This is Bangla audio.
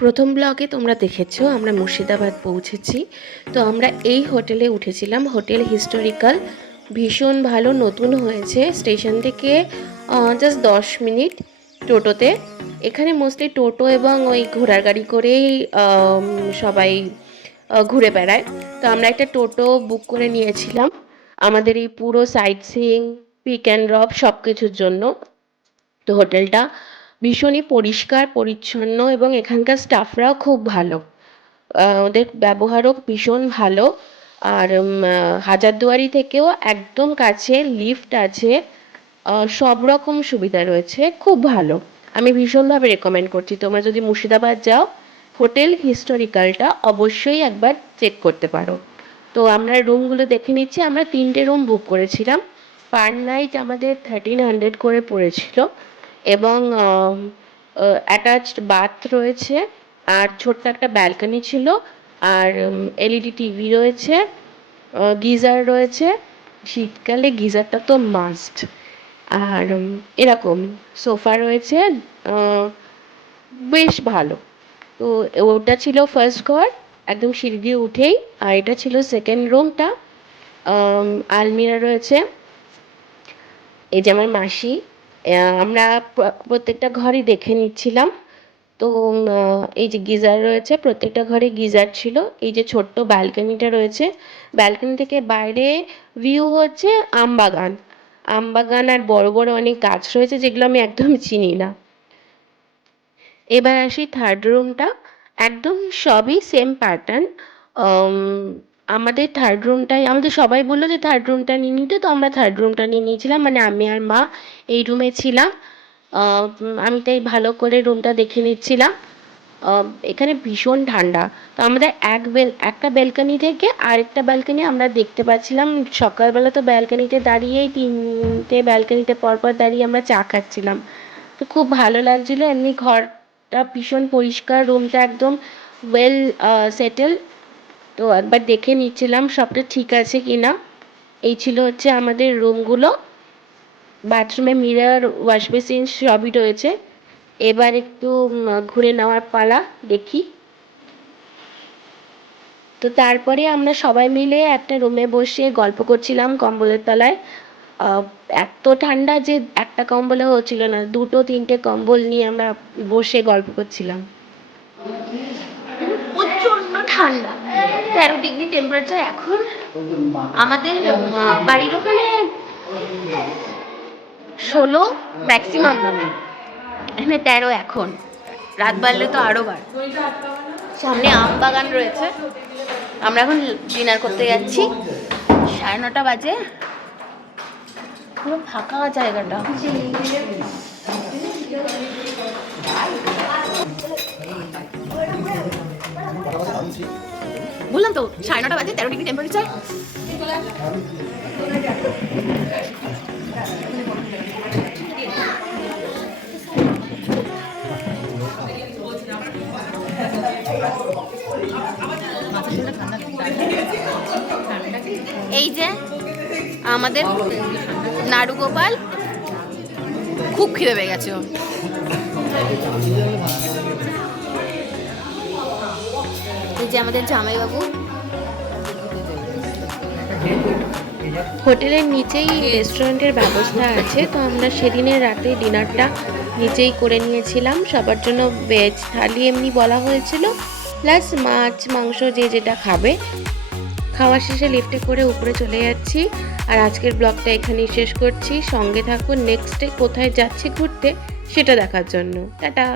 প্রথম ব্লগে তোমরা দেখেছো আমরা মুর্শিদাবাদ পৌঁছেছি। তো আমরা এই হোটেলে উঠেছিলাম, হোটেল হিস্টোরিক্যাল। ভীষণ ভালো, নতুন হয়েছে। স্টেশন থেকে জাস্ট 10 মিনিট টোটোতে। এখানে মোস্টলি টোটো এবং ওই ঘোড়ার গাড়ি করেই সবাই ঘুরে বেড়ায়। তো আমরা একটা টোটো বুক করে নিয়েছিলাম আমাদের এই পুরো sightseeing, pick and drop সব কিছুর জন্য। তো হোটেলটা ভীষণই পরিষ্কার পরিচ্ছন্ন এবং এখানকার স্টাফরাও খুব ভালো। ওদের ব্যবহারও ভীষণ ভালো। আর হাজারদুয়ারি থেকেও একদম কাছে লিফট আছে, সব রকম সুবিধা রয়েছে, খুব ভালো। আমি ভীষণভাবে রেকমেন্ড করছি, তোমরা যদি মুর্শিদাবাদ যাও হোটেল হিস্টোরিক্যালটা অবশ্যই একবার চেক করতে পারো। তো আমরা রুমগুলো দেখে নিচ্ছি। আমরা 3টে রুম বুক করেছিলাম। পার নাইট আমাদের 1300 করে পড়েছিল এবং অ্যাটাচড বাথ রয়েছে, আর ছোট্ট একটা ব্যালকনি ছিল, আর এলইডি টিভি রয়েছে, গিজার রয়েছে। শীতকালে গিজারটা তো মাস্ট। আর এরকম সোফা রয়েছে, বেশ ভালো। তো ওটা ছিল ফার্স্ট ঘর, একদম সিঁড়ি দিয়ে উঠেই। আর এটা ছিল সেকেন্ড রুমটা। আলমিরা রয়েছে। এই যে আমার মাসি। আমরা প্রত্যেকটা ঘরই দেখে নিচ্ছিলাম। তো এই যে গিজার রয়েছে, প্রত্যেকটা ঘরে গিজার ছিল। এই যে ছোট্ট ব্যালকনিটা রয়েছে, ব্যালকনি থেকে বাইরে ভিউ হচ্ছে আমবাগান। আমবাগান আর বড় বড় অনেক গাছ রয়েছে যেগুলো আমি একদম চিনি না। এবার আসি থার্ড রুমটা। একদম সবই সেম প্যাটার্ন। আমাদের থার্ড রুমটাই, আমাদের সবাই বললো যে থার্ড রুমটা নিয়ে নিতে, তো আমরা থার্ড রুমটা নিয়ে নিয়েছিলাম। মানে আমি আর মা এই রুমে ছিলাম। আমি তাই ভালো করে রুমটা দেখে নিচ্ছিলাম। এখানে ভীষণ ঠান্ডা। তো আমাদের একটা ব্যালকনি থেকে আরেকটা ব্যালকনি আমরা দেখতে পাচ্ছিলাম। সকালবেলা তো ব্যালকনিতে দাঁড়িয়েই 3টে ব্যালকনিতে পরপর দাঁড়িয়ে আমরা চা খাচ্ছিলাম। তো খুব ভালো লাগছিলো। এমনি ঘরটা ভীষণ পরিষ্কার, রুমটা একদম ওয়েল সেটেল। তো একবার দেখে নিচ্ছিলাম সবটা ঠিক আছে কি না। এই ছিল হচ্ছে আমাদের রুমগুলো। বাথরুমে মিরর, ওয়াশ বেসিন সবই রয়েছে। এবার একটু ঘুরে নেওয়ার পালা, দেখি। তো তারপরে আমরা সবাই মিলে একটা রুমে বসে গল্প করছিলাম কম্বলের তলায়। এত ঠান্ডা যে একটা কম্বলে হচ্ছিল না, 2-3টে কম্বল নিয়ে আমরা বসে গল্প করছিলাম। প্রচন্ড ঠান্ডা, 13 ডিগ্রি টেম্পারেচার এখন। আমাদের বাড়ির ওখানে 16 ম্যাক্সিমাম, এখানে 13 এখন। রাত বাড়লে তো আরো বাড়ে। সামনে আম বাগান রয়েছে। আমরা এখন ডিনার করতে যাচ্ছি। 9:30 বাজে, পুরো ফাঁকা জায়গাটা। বললাম তো 9:30 বাজে, 13 ডিগ্রি টেম্পারেচার। এই যে আমাদের নাড়ু গোপাল, খুব খিদে পেয়ে গেছে। এই যে আমাদের জামাইবাবু। হোটেলের নিচেই রেস্টুরেন্টের ব্যবস্থা আছে। তো আমরা সেদিনের রাতে ডিনারটা নিচেই করে নিয়েছিলাম। সবার জন্য ভেজ থালি এমনি বলা হয়েছিল, প্লাস মাছ মাংস যে যেটা খাবে। খাওয়া শেষে লিফটে করে উপরে চলে যাচ্ছি। আর আজকের ব্লগটা এখানেই শেষ করছি। সঙ্গে থাকুন, নেক্সটে কোথায় যাচ্ছি ঘুরতে সেটা দেখার জন্য। টাটা।